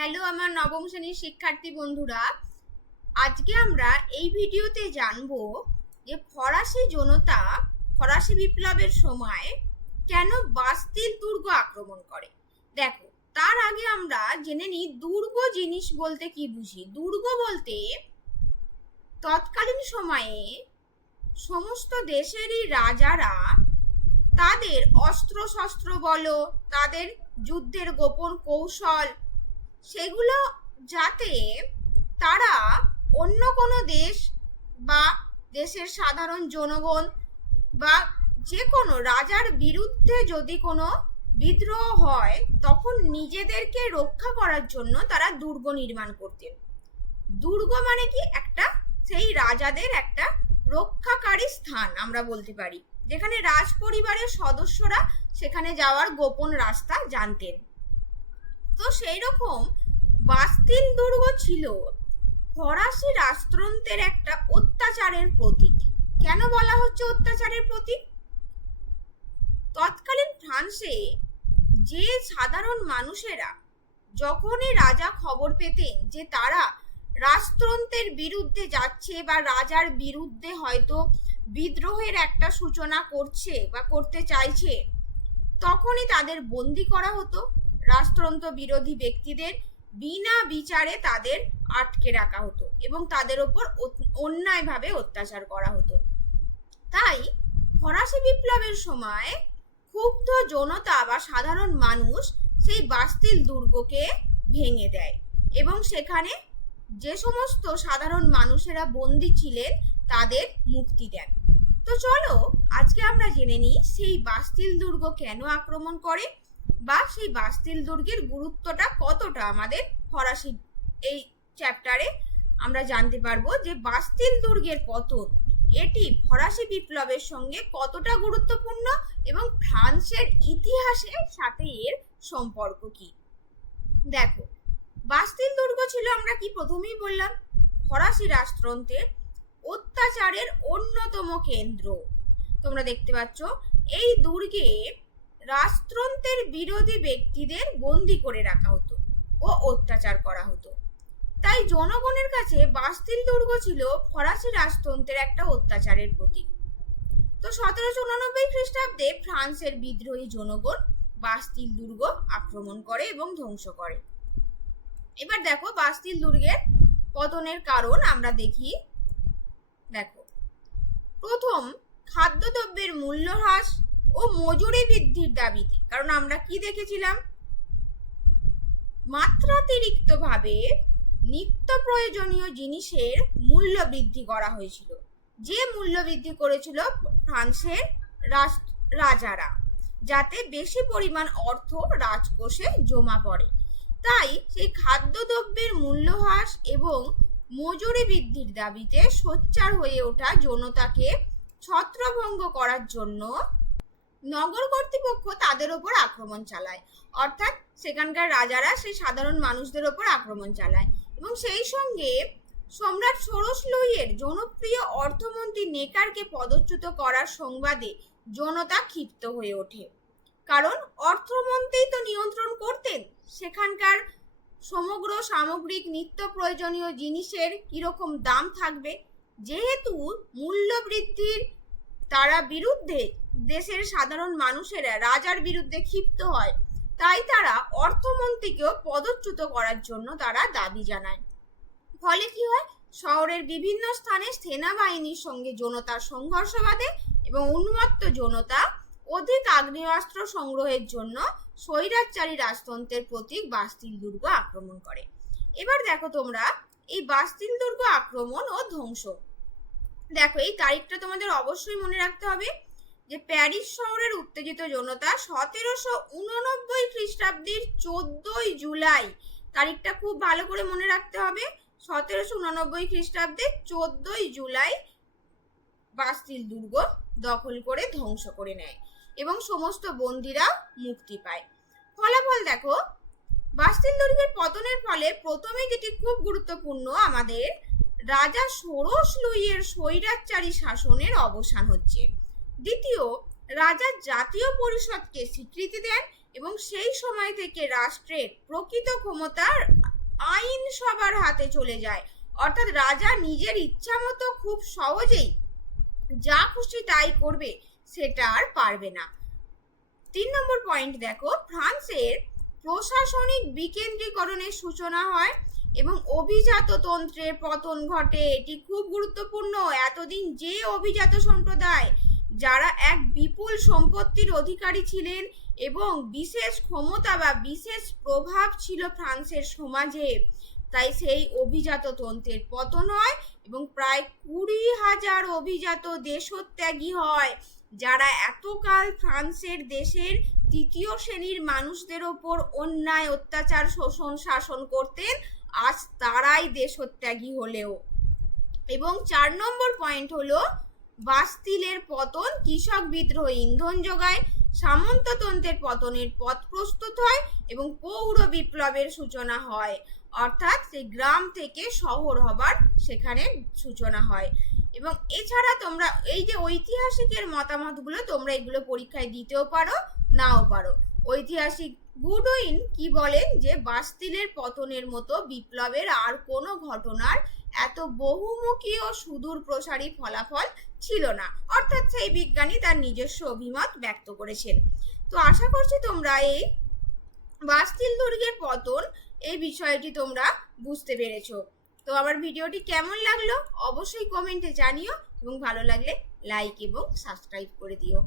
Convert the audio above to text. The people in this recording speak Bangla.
হ্যালো আমার নবম শ্রেণীর শিক্ষার্থী বন্ধুরা, আজকে আমরা এই ভিডিওতে জানবো যে ফরাসি বিপ্লবের সময় কেন বাস্তিল দুর্গ আক্রমণ করে। দেখো, তার আগে আমরা জেনে নিই দুর্গ জিনিস বলতে কি বুঝি। দুর্গ বলতে তৎকালীন সময়ে সমস্ত দেশেরই রাজারা তাদের অস্ত্র শস্ত্র বলো, তাদের যুদ্ধের গোপন কৌশল, সেগুলো যাতে তারা অন্য কোনো দেশ বা দেশের সাধারণ জনগণ বা যে কোনো রাজার বিরুদ্ধে যদি কোনো বিদ্রোহ হয় তখন নিজেদেরকে রক্ষা করার জন্য তারা দুর্গ নির্মাণ করতেন। দুর্গ মানে কি, একটা সেই রাজাদের একটা রক্ষাকারী স্থান আমরা বলতে পারি, যেখানে রাজ পরিবারের সদস্যরা সেখানে যাওয়ার গোপন রাস্তা জানতেন। তো সেই রকম বাস্তিল দুর্গ ছিল ফরাসি রাজতন্ত্রের একটা অত্যাচারের প্রতীক। কেন বলা হচ্ছে অত্যাচারের প্রতীক? তৎকালীন ফ্রান্সে যে সাধারণ মানুষেরা যখনই রাজা খবর পেতেন যে তারা রাজতন্ত্রের বিরুদ্ধে যাচ্ছে বা রাজার বিরুদ্ধে হয়তো বিদ্রোহের একটা সূচনা করছে বা করতে চাইছে, তখনই তাদের বন্দি করা হতো। রাজতন্ত্র বিরোধী ব্যক্তিদের বিনা বিচারে তাদের আটকে রাখা হতো এবং তাদের ওপর অন্যায়ভাবে অত্যাচার করা হতো। তাই ফরাসি বিপ্লবের সময় ক্ষুব্ধ জনতা বা সাধারণ মানুষ সেই বাস্তিল দুর্গকে ভেঙে দেয় এবং সেখানে যে সমস্ত সাধারণ মানুষেরা বন্দী ছিলেন তাদের মুক্তি দেন। তো চলো আজকে আমরা জেনে নিই সেই বাস্তিল দুর্গ কেন আক্রমণ করে বা সেই বাস্তিল দুর্গের গুরুত্বটা কতটা আমাদের ফরাসি এই চ্যাপ্টারে আমরা জানতে পারবো যে বাস্তিল দুর্গের পতন এটি ফরাসি বিপ্লবের সঙ্গে কতটা গুরুত্বপূর্ণ এবং ফ্রান্সের ইতিহাসের সাথে এর সম্পর্ক কি। দেখো, বাস্তিল দুর্গ ছিল, আমরা কি প্রথমেই বললাম, ফরাসি রাজতন্ত্রের অত্যাচারের অন্যতম কেন্দ্র। তোমরা দেখতে পাচ্ছ এই দুর্গে রাজতন্ত্রের বিরোধী ব্যক্তিদের বন্দি করে রাখা হতো ও অত্যাচার করা হতো। তাই জনগণের কাছে বাস্তিল দুর্গ ছিল ফরাসি রাজতন্ত্রের একটা অত্যাচারের প্রতীক। তো 1789 খ্রিস্টাব্দে ফ্রান্সের বিদ্রোহী জনগণ বাস্তিল দুর্গ আক্রমণ করে এবং ধ্বংস করে। এবার দেখো বাস্তিল দুর্গের পতনের কারণ আমরা দেখি। দেখো, প্রথম খাদ্যদ্রব্যের মূল্য হ্রাস ও মজুরি বৃদ্ধির দাবিতে। কারণ আমরা কি দেখেছিলাম, মাত্রাতিরিক্ত ভাবে নিত্য প্রয়োজনীয় জিনিসের মূল্য বৃদ্ধি করা হয়েছিল, যে মূল্য বৃদ্ধি করেছিল ফ্রান্সের রাজারা, যাতে বেশি পরিমাণ অর্থ রাজকোষে জমা পড়ে। তাই সেই খাদ্যদ্রব্যের মূল্য হ্রাস এবং মজুরি বৃদ্ধির দাবিতে সোচ্চার হয়ে ওঠা জনতাকে ছত্রভঙ্গ করার জন্য নগর কর্তৃপক্ষ তাদের ওপর আক্রমণ চালায়, অর্থাৎ সেখানকার রাজারা সেই সাধারণ মানুষদের ওপর আক্রমণ চালায়। এবং সেই সঙ্গে সম্রাট ষোড়শ লুইয়ের জনপ্রিয় অর্থমন্ত্রী নেকারকে পদচ্যুত করার সংবাদে জনতা ক্ষিপ্ত হয়ে ওঠে। কারণ অর্থমন্ত্রী তো নিয়ন্ত্রণ করতেন সেখানকার সমগ্র সামগ্রিক নিত্য প্রয়োজনীয় জিনিসের কিরকম দাম থাকবে। যেহেতু মূল্য বৃদ্ধির তারা বিরুদ্ধে দেশের সাধারণ মানুষেরা রাজার বিরুদ্ধে ক্ষিপ্ত হয়, তাই তারা অর্থমন্ত্রীকেও পদচ্যুত করার জন্য তারা দাবি জানায়। ফলে কি হয়, শহরের বিভিন্ন স্থানে সেনাবাহিনীর সঙ্গে জনতার সংঘর্ষ বাধে এবং উন্মত্ত জনতা অধিক আগ্নেয়াস্ত্র সংগ্রহের জন্য স্বৈরাচারী রাজতন্ত্রের প্রতীক বাস্তিল দুর্গ আক্রমণ করে। এবার দেখো তোমরা এই বাস্তিল দুর্গ আক্রমণ ও ধ্বংস। দেখো, এই তারিখটা তোমাদের অবশ্যই মনে রাখতে হবে যে প্যারিস শহরের উত্তেজিত জনতা 1789 খ্রিস্টাব্দের 14 জুলাই, তারিখটা খুব ভালো করে মনে রাখতে হবে, 1789 খ্রিস্টাব্দের 14 জুলাই বাস্তিল দুর্গ দখল করে ধ্বংস করে নেয় এবং সমস্ত বন্দীরা মুক্তি পায়। ফলাফল দেখো, বাস্তিল দুর্গের পতনের ফলে প্রথমে যেটি খুব গুরুত্বপূর্ণ, আমাদের রাজা ষোড়শ লুইয়ের স্বৈরাচারী শাসনের অবসান হচ্ছে। দ্বিতীয়, রাজা জাতীয় পরিষদকে স্বীকৃতি দেন এবং সেই সময় থেকে রাষ্ট্রের প্রকৃত ক্ষমতার আইন সবার হাতে চলে যায়, অর্থাৎ রাজা নিজের ইচ্ছা মতো খুব সহজেই যা খুশি তাই করবে, সেটা আর পারবে না। 3 নম্বর পয়েন্ট দেখো, ফ্রান্সের প্রশাসনিক বিকেন্দ্রীকরণের সূচনা হয় এবং অভিজাততন্ত্রের পতন ঘটে। এটি খুব গুরুত্বপূর্ণ। এতদিন যে অভিজাত সম্প্রদায়, যারা এক বিপুল সম্পত্তির অধিকারী ছিলেন এবং বিশেষ ক্ষমতা বা বিশেষ প্রভাব ছিল ফ্রান্সের সমাজে, তাই সেই অভিজাততন্ত্রের পতন হয় এবং প্রায় 20,000 অভিজাত দেশত্যাগী হয়, যারা এতকাল ফ্রান্সের দেশের তৃতীয় শ্রেণীর মানুষদের ওপর অন্যায়, অত্যাচার, শোষণ, শাসন করতেন, আজ তারাই দেশত্যাগী হলেও। এবং 4 নম্বর পয়েন্ট হলো বাস্তিলের পতন। কৃষক বিদ্রোহ ইন্ধন যোগায়, সামন্ততন্ত্রের পতনের পথ প্রস্তুত হয় এবং পৌর বিপ্লবের সূচনা হয়, অর্থাৎ সেই গ্রাম থেকে শহর হবার সেখানে সূচনা হয়। এবং এছাড়া তোমরা এই যে ঐতিহাসিকের মতামতগুলো, তোমরা এগুলো পরীক্ষায় দিতেও পারো, নাও পারো। ঐতিহাসিক গুডউইন কি বলেন, যে বাস্তিলের পতনের মতো বিপ্লবের আর কোনো ঘটনার এত বহুমুখী ও সুদূর প্রসারী ফলাফল ছিল না, অর্থাৎ সেই বিজ্ঞানী তার নিজস্ব অভিমত ব্যক্ত করেছেন। তো আশা করছি তোমরা এই বাস্তিল দুর্গের পতন এই বিষয়টি তোমরা বুঝতে পেরেছো। তো আমার ভিডিওটি কেমন লাগলো অবশ্যই কমেন্টে জানিও এবং ভালো লাগলে লাইক এবং সাবস্ক্রাইব করে দিও।